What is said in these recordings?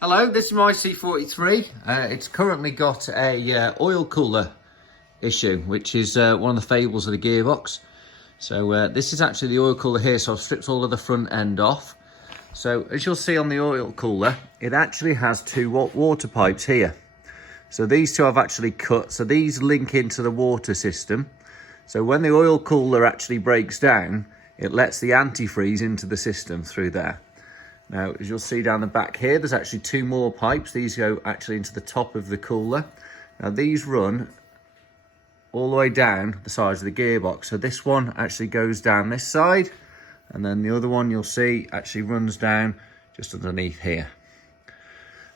Hello, this is my C43. It's currently got a oil cooler issue, which is one of the fables of the gearbox. So this is actually the oil cooler here, so I've stripped all of the front end off. So as you'll see on the oil cooler, it actually has two water pipes here. So these two I've actually cut, so these link into the water system. So when the oil cooler actually breaks down, it lets the antifreeze into the system through there. Now, as you'll see down the back here, there's actually two more pipes. These go actually into the top of the cooler. Now, these run all the way down the sides of the gearbox. So this one actually goes down this side, and then the other one you'll see actually runs down just underneath here.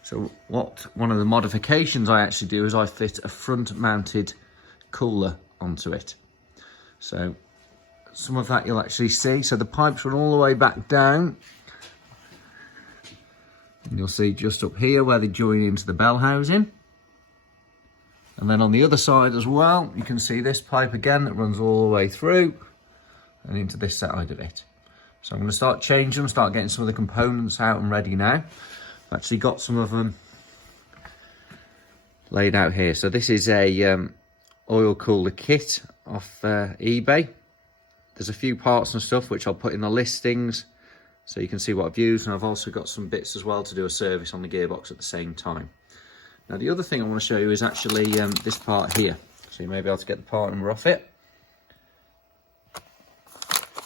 So one of the modifications I actually do is I fit a front-mounted cooler onto it. So some of that you'll actually see. So the pipes run all the way back down. And you'll see just up here where they join into the bell housing. And then on the other side as well, you can see this pipe again that runs all the way through and into this side of it. So I'm going to start changing them, start getting some of the components out and ready now. I've actually got some of them laid out here. So this is a oil cooler kit off eBay. There's a few parts and stuff which I'll put in the listings so you can see what I've used, and I've also got some bits as well to do a service on the gearbox at the same time. Now the other thing I want to show you is actually this part here. So you may be able to get the part number off it.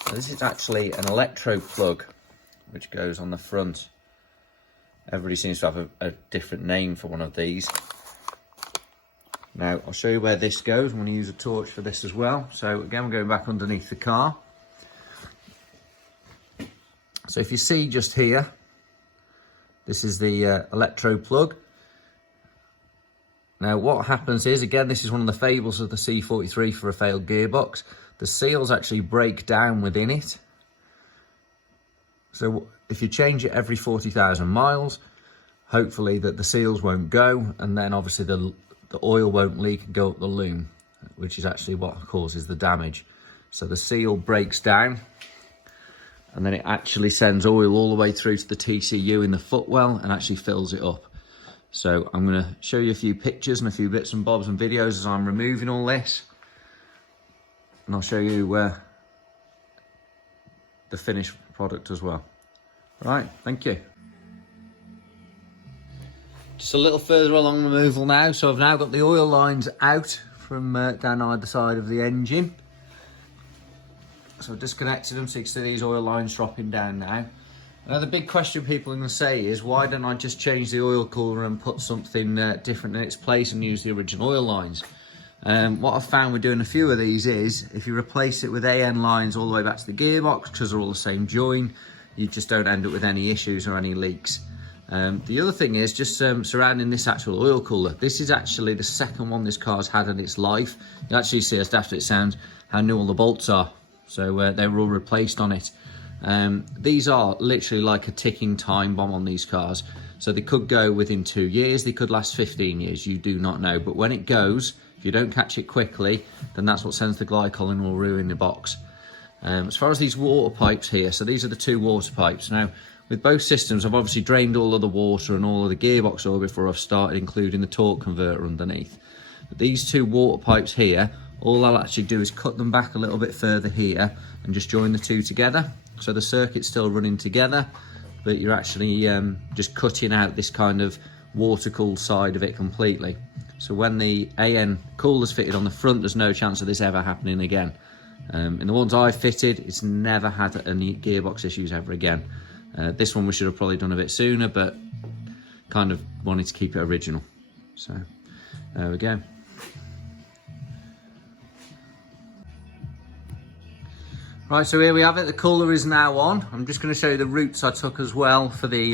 So this is actually an electro plug which goes on the front. Everybody seems to have a different name for one of these. Now I'll show you where this goes. I'm going to use a torch for this as well. So again, we're going back underneath the car. So if you see just here, this is the electro plug. Now what happens is, again, this is one of the fables of the C43 for a failed gearbox. The seals actually break down within it. So if you change it every 40,000 miles, hopefully that the seals won't go, and then obviously the oil won't leak and go up the loom, which is actually what causes the damage. So the seal breaks down, and then it actually sends oil all the way through to the TCU in the footwell and actually fills it up. So I'm going to show you a few pictures and a few bits and bobs and videos as I'm removing all this. And I'll show you the finished product as well. Right, thank you. Just a little further along removal now. So I've now got the oil lines out from down either side of the engine. So I've disconnected them so you can see these oil lines dropping down now. Now the big question people are going to say is, why don't I just change the oil cooler and put something different in its place and use the original oil lines? What I've found with doing a few of these is, if you replace it with AN lines all the way back to the gearbox, because they're all the same join, you just don't end up with any issues or any leaks. The other thing is just surrounding this actual oil cooler. This is actually the second one this car's had in its life. You actually see, as daft as it sounds, how new all the bolts are. So they were all replaced on it. These are literally like a ticking time bomb on these cars. So they could go within 2 years, they could last 15 years, you do not know. But when it goes, if you don't catch it quickly, then that's what sends the glycol and will ruin the box. As far as these water pipes here, so these are the two water pipes. Now, with both systems, I've obviously drained all of the water and all of the gearbox oil before I've started including the torque converter underneath. But these two water pipes here, all I'll actually do is cut them back a little bit further here and just join the two together. So the circuit's still running together, but you're actually just cutting out this kind of water-cooled side of it completely. So when the AN cooler's fitted on the front, there's no chance of this ever happening again. In the ones I've fitted, it's never had any gearbox issues ever again. This one we should have probably done a bit sooner, but kind of wanted to keep it original. So there we go. Right, so here we have it. The cooler is now on. I'm just going to show you the routes I took as well for the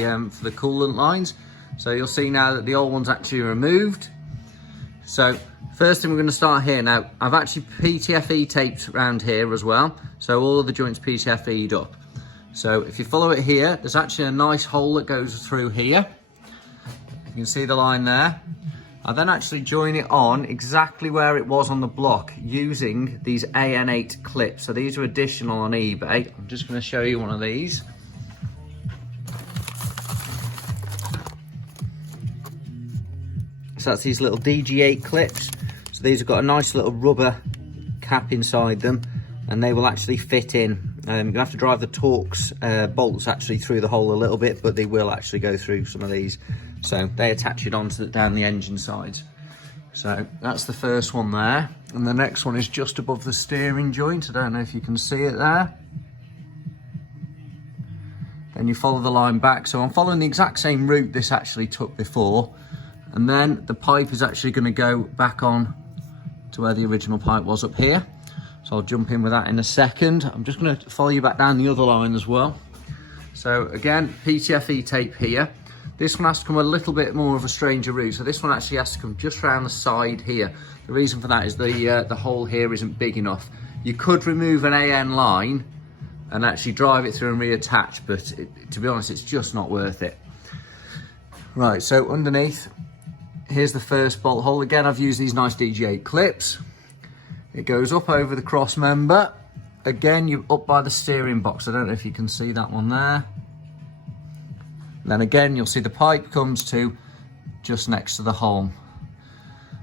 coolant lines. So you'll see now that the old one's actually removed. So first thing we're going to start here. Now I've actually PTFE taped around here as well. So all of the joints PTFE'd up. So if you follow it here, there's actually a nice hole that goes through here. You can see the line there. I then actually join it on exactly where it was on the block using these AN8 clips. So these are additional on eBay. I'm just going to show you one of these. So that's these little DG8 clips. So these have got a nice little rubber cap inside them, and they will actually fit in. You're gonna have to drive the Torx bolts actually through the hole a little bit, but they will actually go through some of these. So they attach it onto down the engine sides. So that's the first one there, and the next one is just above the steering joint. I don't know if you can see it there. Then you follow the line back. So I'm following the exact same route this actually took before, and then the pipe is actually going to go back on to where the original pipe was up here. So I'll jump in with that in a second. I'm just going to follow you back down the other line as well. So again, PTFE tape here. This one has to come a little bit more of a stranger route. So this one actually has to come just around the side here. The reason for that is the hole here isn't big enough. You could remove an AN line and actually drive it through and reattach, but to be honest, it's just not worth it. Right, so underneath, here's the first bolt hole. Again, I've used these nice DG8 clips. It goes up over the cross member. Again, you're up by the steering box. I don't know if you can see that one there. Then again, you'll see the pipe comes to just next to the hole.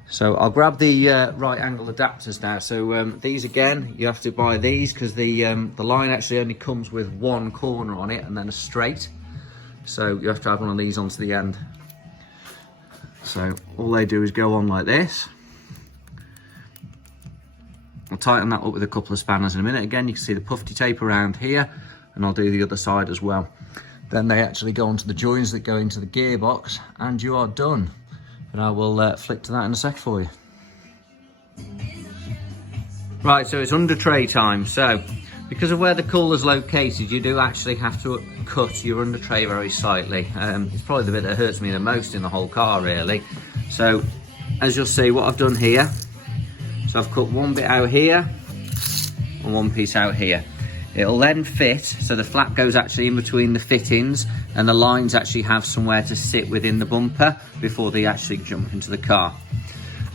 So I'll grab the right angle adapters now. So these again, you have to buy these because the line actually only comes with one corner on it and then a straight. So you have to have one of these onto the end. So all they do is go on like this. I'll tighten that up with a couple of spanners in a minute. Again, you can see the pufty tape around here, and I'll do the other side as well. Then they actually go onto the joins that go into the gearbox, and you are done. And I will flick to that in a sec for you. Right, so it's under tray time. So because of where the cooler's located, you do actually have to cut your under tray very slightly. It's probably the bit that hurts me the most in the whole car, really. So as you'll see, what I've done here, so I've cut one bit out here and one piece out here. It'll then fit, so the flap goes actually in between the fittings, and the lines actually have somewhere to sit within the bumper before they actually jump into the car.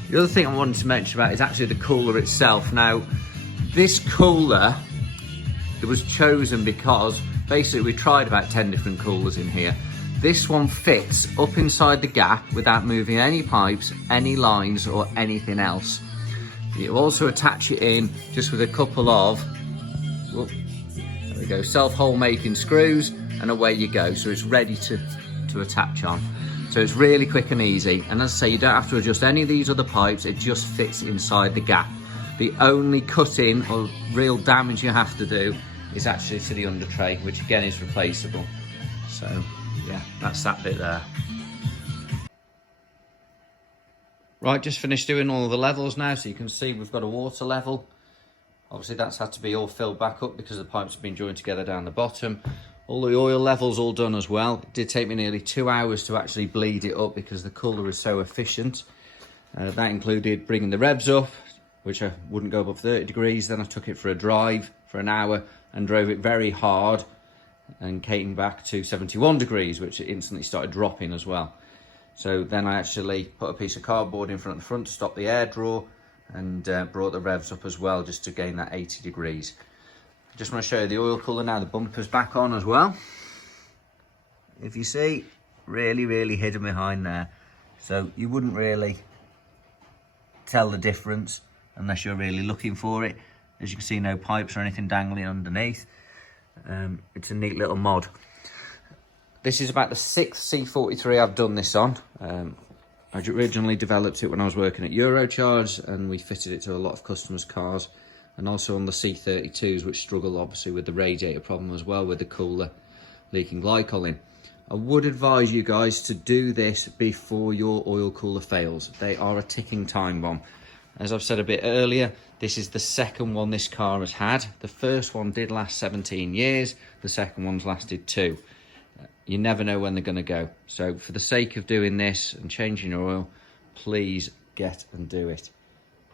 The other thing I wanted to mention about is actually the cooler itself. Now, this cooler, it was chosen because basically we tried about 10 different coolers in here. This one fits up inside the gap without moving any pipes, any lines or anything else. You also attach it in just with a couple of, there we go, self-hole making screws, and away you go. So it's ready to attach on. So it's really quick and easy. And as I say, you don't have to adjust any of these other pipes, it just fits inside the gap. The only cutting or real damage you have to do is actually to the under tray, which again is replaceable. So yeah, that's that bit there. Right, just finished doing all the levels now, so you can see we've got a water level. Obviously that's had to be all filled back up because the pipes have been joined together down the bottom. All the oil levels all done as well. It did take me nearly 2 hours to actually bleed it up because the cooler is so efficient. That included bringing the revs up, which I wouldn't go above 30 degrees. Then I took it for a drive for an hour and drove it very hard and came back to 71 degrees, which it instantly started dropping as well. So then I actually put a piece of cardboard in front of the front to stop the air draw, and brought the revs up as well just to gain that 80 degrees. I just want to show you the oil cooler now. The bumper's back on as well. If you see, really hidden behind there. So you wouldn't really tell the difference unless you're really looking for it. As you can see, no pipes or anything dangling underneath. It's a neat little mod. This is about the 6th C43 I've done this on. I originally developed it when I was working at Eurocharge, and we fitted it to a lot of customers' cars, and also on the C32s, which struggle obviously with the radiator problem as well, with the cooler leaking glycol in. I would advise you guys to do this before your oil cooler fails. They are a ticking time bomb. As I've said a bit earlier, this is the second one this car has had. The first one did last 17 years, the second one's lasted 2. You never know when they're going to go. So for the sake of doing this and changing your oil, please get and do it.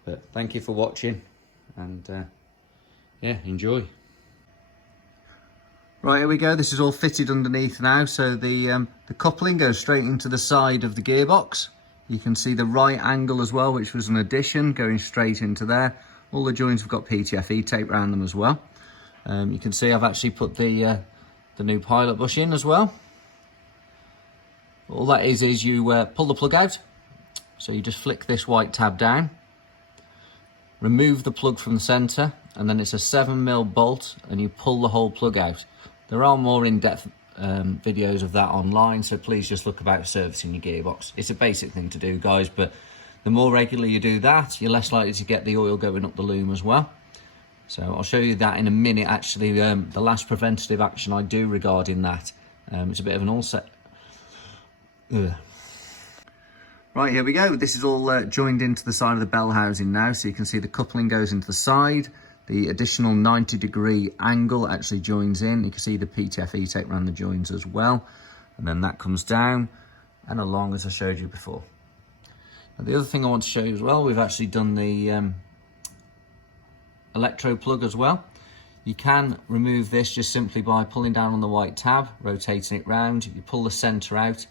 But thank you for watching, and yeah, enjoy. Right, here we go. This is all fitted underneath now. So the coupling goes straight into the side of the gearbox. You can see the right angle as well, which was an addition, going straight into there. All the joints have got PTFE tape around them as well. You can see I've actually put the new pilot bush in as well. All that is you pull the plug out, So you just flick this white tab down, remove the plug from the centre, and then it's a 7mm bolt, and you pull the whole plug out. There are more in-depth videos of that online, so please just look about servicing your gearbox. It's a basic thing to do, guys, but the more regularly you do that, you're less likely to get the oil going up the loom as well. So I'll show you that in a minute. Actually, the last preventative action I do regarding that. It's a bit of an all set. Ugh. Right, here we go. This is all joined into the side of the bell housing now, so you can see the coupling goes into the side. The additional 90-degree angle actually joins in. You can see the PTF E-Tech around the joins as well. And then that comes down and along, as I showed you before. Now, the other thing I want to show you as well, we've actually done the electro plug as well. You can remove this just simply by pulling down on the white tab, rotating it round. You pull the centre out,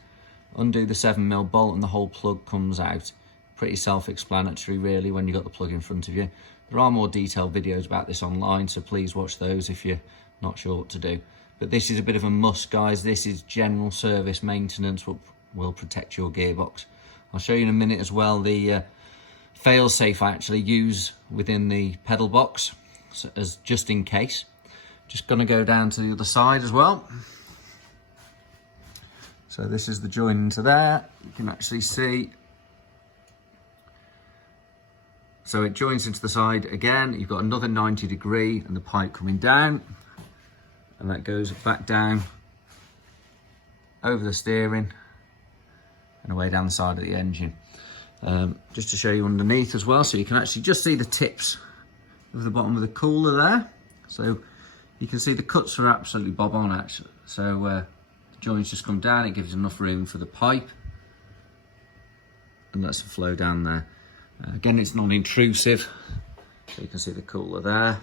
undo the 7mm bolt, and the whole plug comes out. Pretty self-explanatory really when you've got the plug in front of you. There are more detailed videos about this online, so please watch those if you're not sure what to do. But this is a bit of a must, guys. This is general service maintenance, what will protect your gearbox. I'll show you in a minute as well the fail-safe I actually use within the pedal box, so as just in case. Just going to go down to the other side as well. So this is the join into there. You can actually see. So it joins into the side again. You've got another 90-degree and the pipe coming down, and that goes back down over the steering and away down the side of the engine. Just to show you underneath as well, so you can actually just see the tips of the bottom of the cooler there. So you can see the cuts are absolutely bob on actually. So the joints just come down, it gives enough room for the pipe, and lets it flow down there. Again, it's non-intrusive, so you can see the cooler there.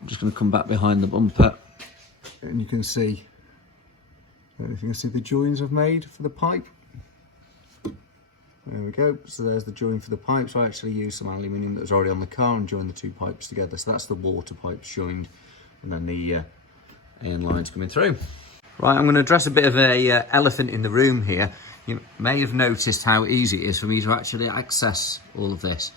I'm just going to come back behind the bumper, and you can see, I don't know if you can see the joins I've made for the pipe. There we go. So there's the join for the pipe. So I actually used some aluminium that was already on the car and joined the two pipes together. So that's the water pipes joined, and then the AN lines coming through. Right, I'm going to address a bit of a elephant in the room here. You may have noticed how easy it is for me to actually access all of this.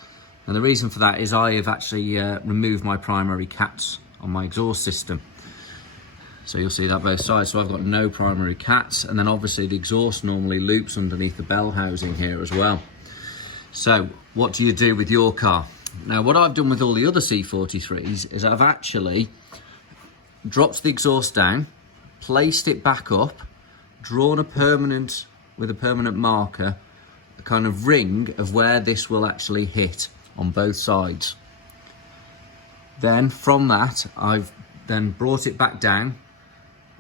And the reason for that is I have actually removed my primary cats on my exhaust system. So you'll see that both sides. So I've got no primary cats, and then obviously the exhaust normally loops underneath the bell housing here as well. So what do you do with your car? Now, what I've done with all the other C43s is I've actually dropped the exhaust down, placed it back up, drawn a permanent, with a permanent marker, a kind of ring of where this will actually hit on both sides. Then from that, I've then brought it back down.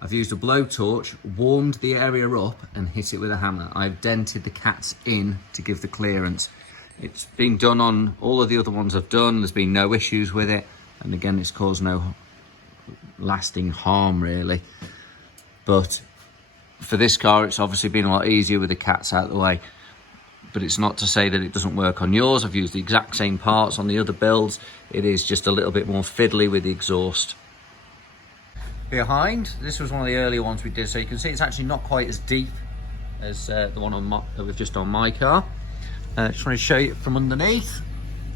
I've used a blowtorch, warmed the area up and hit it with a hammer. I've dented the cats in to give the clearance. It's been done on all of the other ones I've done. There's been no issues with it. And again, it's caused no lasting harm really. But for this car, it's obviously been a lot easier with the cats out of the way. But it's not to say that it doesn't work on yours. I've used the exact same parts on the other builds. It is just a little bit more fiddly with the exhaust. Behind, this was one of the earlier ones we did, so you can see it's actually not quite as deep as the one on that we've just on my car. Just want to show you from underneath.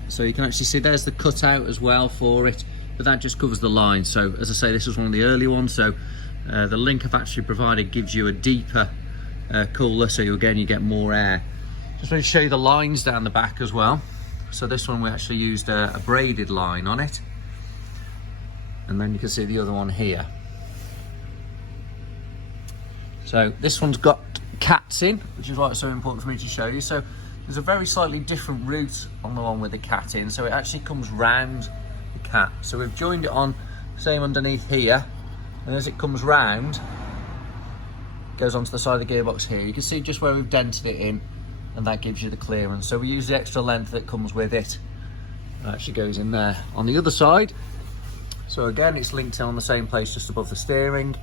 So you can actually see there's the cutout as well for it, but that just covers the line. So as I say, this was one of the early ones, so the link I've actually provided gives you a deeper cooler, so you get more air. Just want to show you the lines down the back as well. So this one we actually used a braided line on it, and then you can see the other one here. So this one's got cats in, which is why it's so important for me to show you. So there's a very slightly different route on the one with the cat in, so it actually comes round the cat. So we've joined it on, same underneath here, and as it comes round, it goes onto the side of the gearbox here. You can see just where we've dented it in, and that gives you the clearance. So we use the extra length that comes with it. It actually goes in there. On the other side, so again, it's linked in on the same place just above the steering,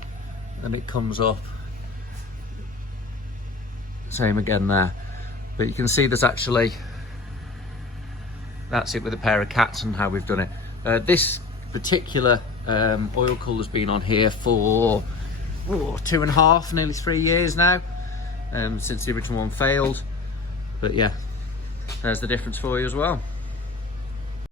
and it comes up. Same again there. But you can see there's actually, that's it with a pair of cats and how we've done it. This particular oil cooler's been on here for 2.5, nearly 3 years now, since the original one failed. But yeah, there's the difference for you as well.